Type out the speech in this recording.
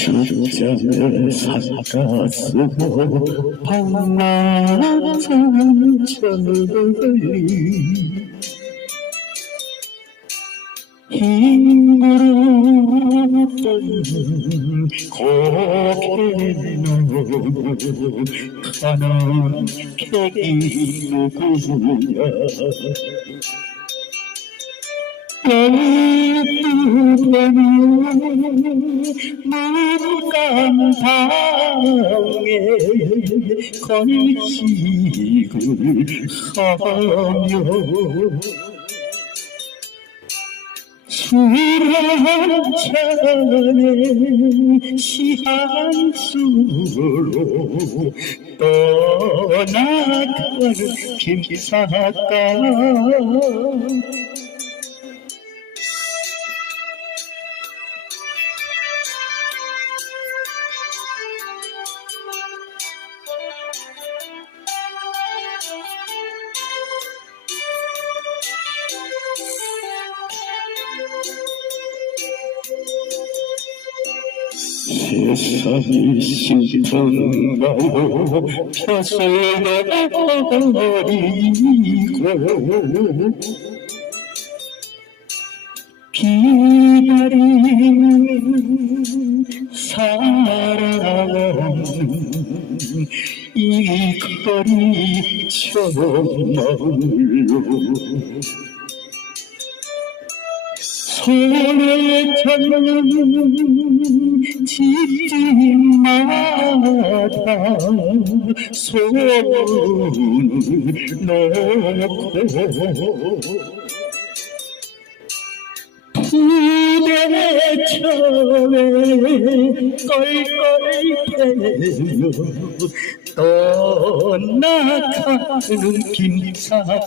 주장을 살았으고 방랑한 저리 흰구름던 고개는 가는 객이 누구야 얼굴에는 무감당에 걸식을 하며 술 한 잔에 시한수로 떠나가는 김사가 세상이 신선가요 펴서버리고 기다리는 사랑은 이 거리 정말로 손에 잡는 집집마다 소문을 놓고 부대처에 껄껄대며 떠나가는 김사가